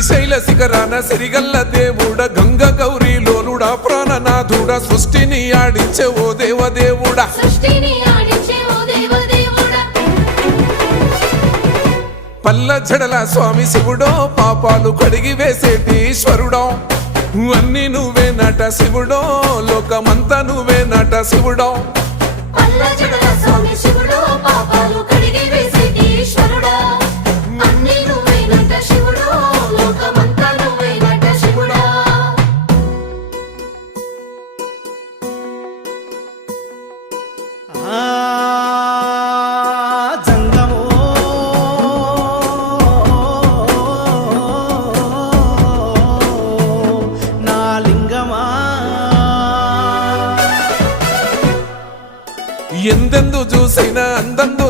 శ్రీశైల శిఖరాన సిరిగల్ల దేవుడ గంగ గౌరీ లోలుడా ప్రాణనాథుడా సృష్టిని ఆడించే ఓ దేవదేవుడా పల్ల జడల స్వామి శివుడో పాపాలు కడిగి వేసేటి ఈశ్వరుడో అన్ని నువ్వే నట శివుడో లోకమంతా నువ్వే నట శివుడో ఎందెందు చూసైనా అందందు